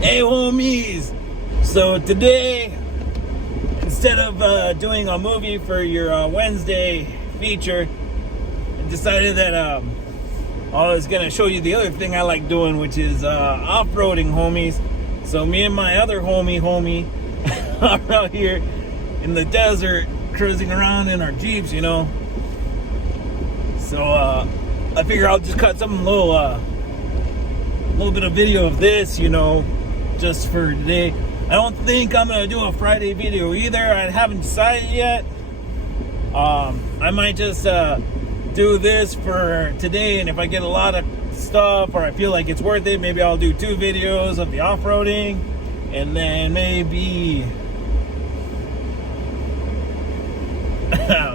Hey homies! So today, instead of doing a movie for your Wednesday feature, I decided that I was going to show you the other thing I like doing, which is off-roading, homies. So me and my other homie are out here in the desert cruising around in our Jeeps, you know. So I figure I'll just cut some little bit of video of this, you know, just for today. I don't think I'm gonna do a Friday video either. I haven't decided yet. I might just do this for today, and if I get a lot of stuff or I feel like it's worth it, maybe I'll do 2 videos of the off-roading, and then maybe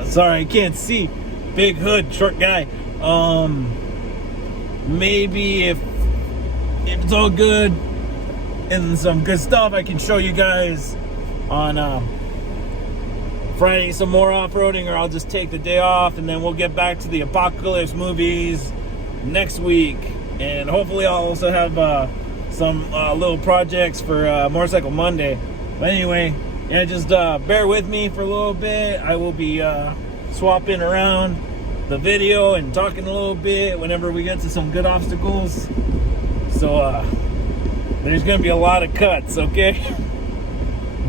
sorry, I can't see. Big hood, short guy. Maybe if it's all good and some good stuff, I can show you guys on Friday some more off-roading, or I'll just take the day off and then we'll get back to the apocalypse movies next week. And hopefully I'll also have some little projects for Motorcycle Monday. But anyway, yeah, just bear with me for a little bit. I will be swapping around the video and talking a little bit whenever we get to some good obstacles. So there's gonna be a lot of cuts, okay?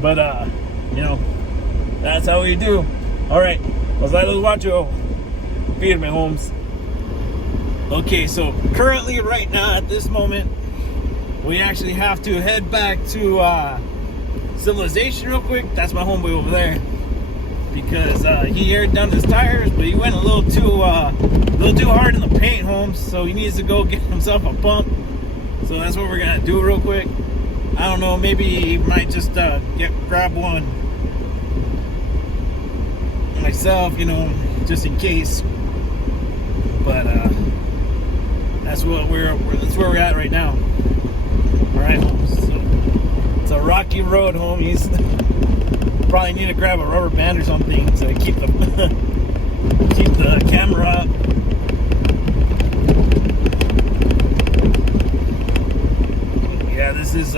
But you know, that's how we do. All right, los guacho. Firme, homes. Okay, so currently right now at this moment, we actually have to head back to Civilization real quick. That's my homeboy over there, because he aired down his tires, but he went a little too hard in the paint, homes. So he needs to go get himself a pump. So that's what we're gonna do real quick. I don't know, maybe he might just grab one myself, you know, just in case. But that's where we're at right now. All right, homies. So it's a rocky road, homies. Probably need to grab a rubber band or something to keep the camera up. Yeah, this is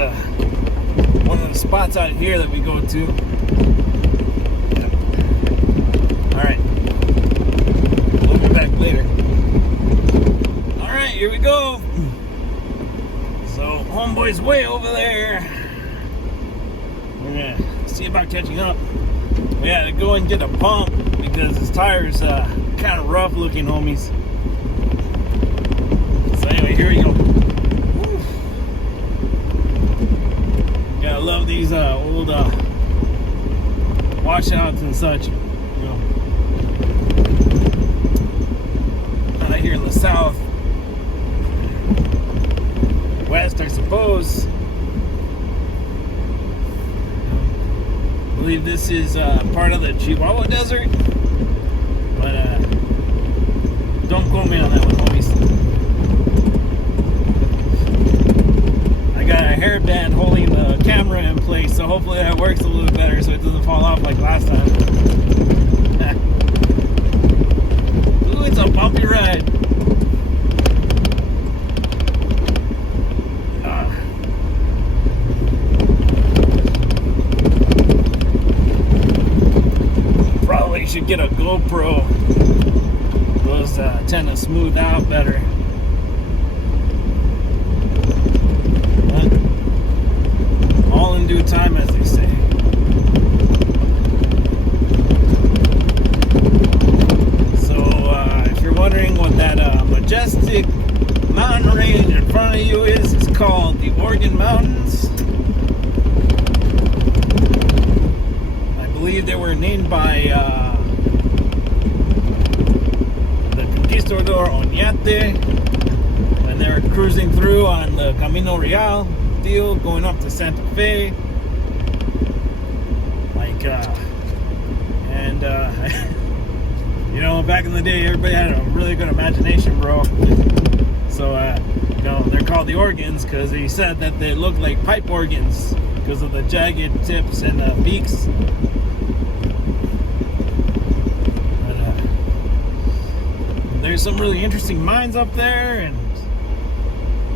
one of the spots out here that we go to. Yeah. All right, we'll be back later. All right, here we go. So homeboy's way over there. We're gonna see about catching up. We had to go and get a pump because his tires kind of rough looking, homies. So anyway, here we go. I love these old washouts and such, you know, out here in the south, west, I suppose. I believe this is part of the Chihuahua Desert, but don't quote me on that one, homies. I got a hairband holding the camera in place, so hopefully that works a little better so it doesn't fall off like last time. Ooh, it's a bumpy ride. Probably should get a GoPro. Those tend to smooth out better. All in due time, as they say. So, if you're wondering what that majestic mountain range in front of you is, it's called the Organ Mountains. I believe they were named by the Conquistador Oñate when they were cruising through on the Camino Real deal, going up to Santa Fe, like and you know, back in the day everybody had a really good imagination, bro. So you know, they're called the organs because they said that they look like pipe organs because of the jagged tips and the beaks. But, there's some really interesting mines up there, and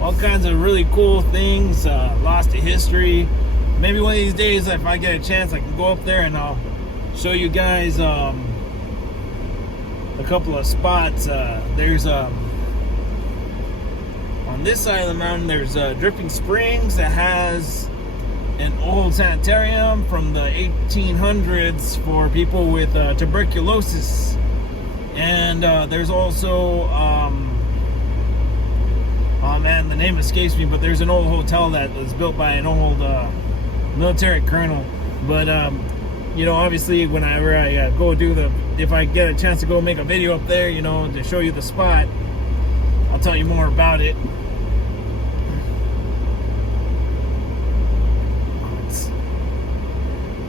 all kinds of really cool things. Lost a history. Maybe one of these days, if I get a chance, I can go up there and I'll show you guys a couple of spots. There's on this side of the mountain, there's Dripping Springs that has an old sanitarium from the 1800s for people with tuberculosis. And there's also oh man, the name escapes me, but there's an old hotel that was built by an old military colonel. But you know, obviously whenever I go do if I get a chance to go make a video up there, you know, to show you the spot, I'll tell you more about it.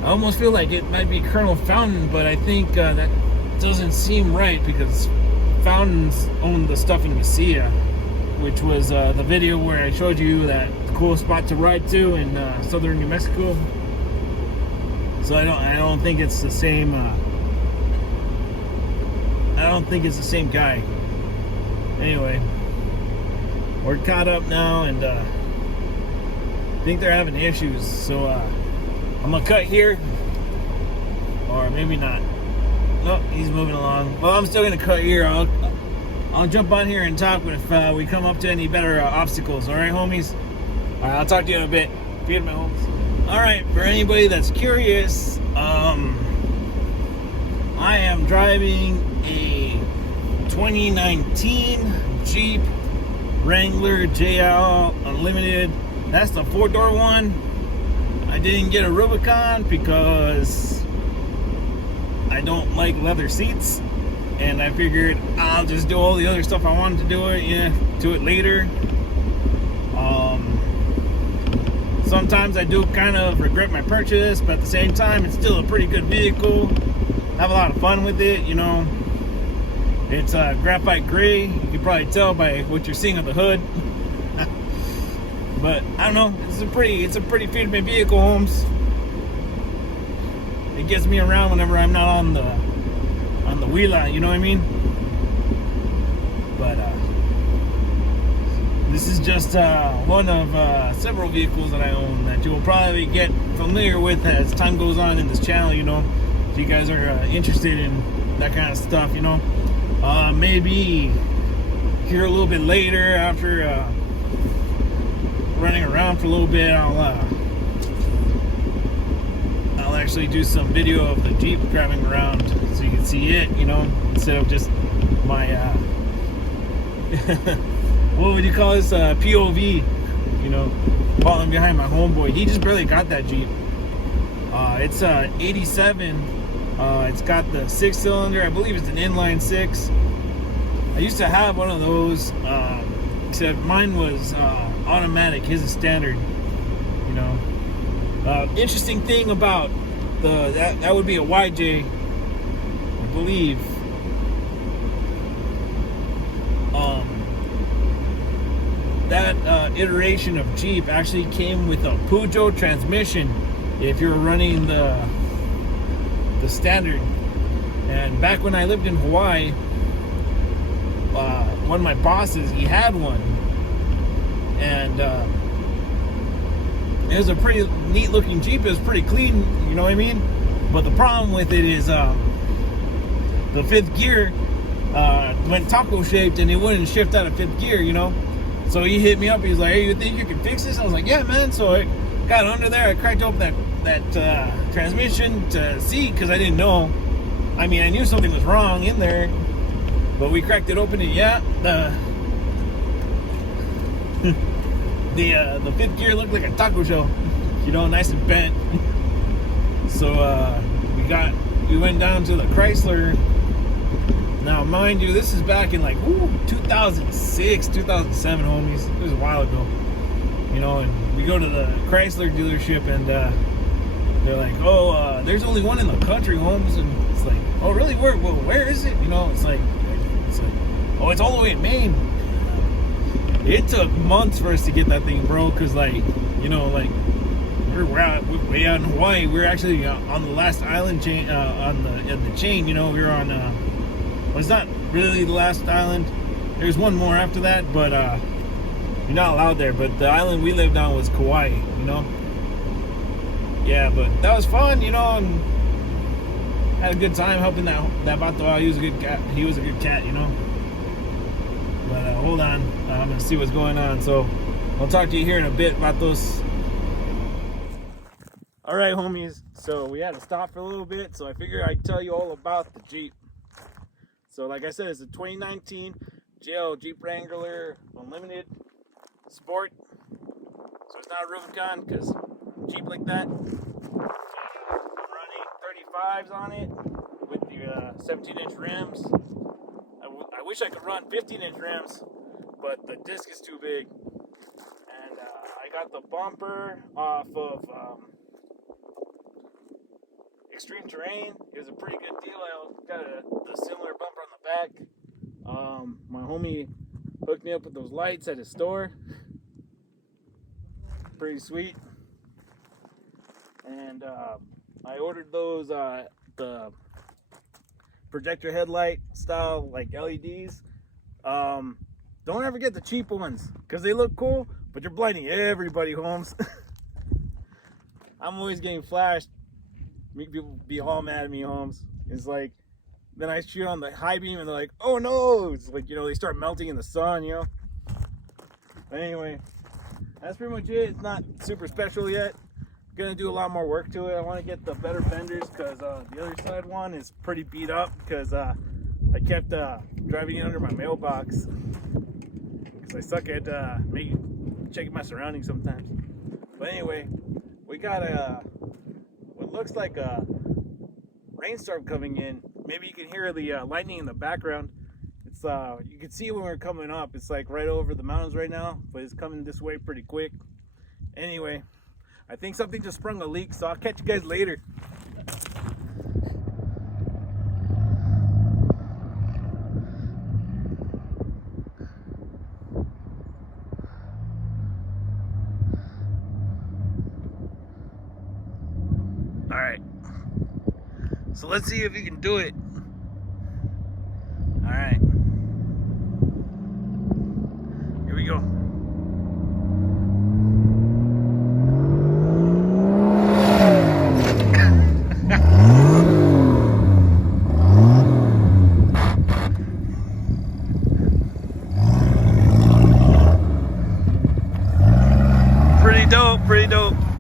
I almost feel like it might be Colonel Fountain, but I think that doesn't seem right, because Fountains owned the stuff in Mesilla, which was the video where I showed you that cool spot to ride to in southern New Mexico. So I don't think it's the same. I don't think it's the same guy. Anyway, we're caught up now, and I think they're having issues. So I'm gonna cut here, or maybe not. Nope, he's moving along. Well, I'm still gonna cut here. I'll jump on here and talk if we come up to any better obstacles. All right, homies. All right, I'll talk to you in a bit. Feed my homies. All right, for anybody that's curious, I am driving a 2019 Jeep Wrangler JL Unlimited. That's the 4-door one. I didn't get a Rubicon because I don't like leather seats, and I figured I'll just do all the other stuff I wanted to do it later. Sometimes I do kind of regret my purchase, but at the same time, it's still a pretty good vehicle. Have a lot of fun with it, you know. It's graphite gray. You can probably tell by what you're seeing on the hood. But I don't know. It's a pretty Firme vehicle, Holmes. It gets me around whenever I'm not on the wheeler. You know what I mean? But this is just one of several vehicles that I own that you will probably get familiar with as time goes on in this channel. You know, if you guys are interested in that kind of stuff, you know, maybe here a little bit later after running around for a little bit, I'll actually do some video of the Jeep driving around so you can see it, you know, instead of just my what would you call this, POV, you know, following behind my homeboy. He just barely got that Jeep. It's 87. It's got the 6-cylinder. I believe it's an inline 6. I used to have one of those, except mine was automatic. His is standard, you know. Interesting thing about that would be a YJ, I believe. That iteration of Jeep actually came with a Peugeot transmission if you're running the standard. And back when I lived in Hawaii, one of my bosses, he had one, and it was a pretty neat looking Jeep. It was pretty clean, you know what I mean? But the problem with it is the 5th gear went taco shaped, and it wouldn't shift out of 5th gear, you know. So he hit me up. He was like, "Hey, you think you can fix this?" I was like, "Yeah, man." So I got under there. I cracked open that transmission to see, because I didn't know. I mean, I knew something was wrong in there, but we cracked it open, and yeah, the 5th gear looked like a taco shell, you know, nice and bent. So we went down to the Chrysler. Now, mind you, this is back in like 2006, 2007, homies. It was a while ago, you know. And we go to the Chrysler dealership, and they're like, "Oh, there's only one in the country, Holmes." And it's like, "Oh, really? Where is it?" You know, it's like, "Oh, it's all the way in Maine." It took months for us to get that thing, bro, because, like, you know, like, we're way out in Hawaii. We're actually on the last island chain, on the chain, you know. We were on, well, it's not really the last island. There's one more after that, but You're not allowed there, but the island we lived on was Kauai, you know? Yeah, but that was fun, you know, and had a good time helping that vato out. He was a good cat. He was a good cat, you know? But hold on. I'm going to see what's going on. So I'll talk to you here in a bit, vatos. All right, homies. So we had to stop for a little bit, so I figured I'd tell you all about the Jeep. So like I said, it's a 2019 GL Jeep Wrangler Unlimited Sport. So it's not a Rubicon, because Jeep like that. I'm running 35s on it with the 17-inch rims. I wish I could run 15-inch rims, but the disc is too big. And I got the bumper off of Extreme Terrain. It was a pretty good deal. I got a similar bumper on the back. My homie hooked me up with those lights at his store. Pretty sweet. And I ordered those the projector headlight style, like LEDs. Don't ever get the cheap ones, because they look cool, but you're blinding everybody, Holmes. I'm always getting flashed. Make people be all mad at me, Holmes. It's like, then I shoot on the high beam and they're like, oh no! It's like, you know, they start melting in the sun, you know? But anyway, that's pretty much it. It's not super special yet. Gonna do a lot more work to it. I want to get the better fenders, because the other side one is pretty beat up, because I kept driving it under my mailbox, because I suck at checking my surroundings sometimes. But anyway, we got what looks like a rainstorm coming in. Maybe you can hear the lightning in the background. It's you can see it when we're coming up. It's like right over the mountains right now, but it's coming this way pretty quick. Anyway, I think something just sprung a leak, so I'll catch you guys later. All right, so let's see if you can do it. All right.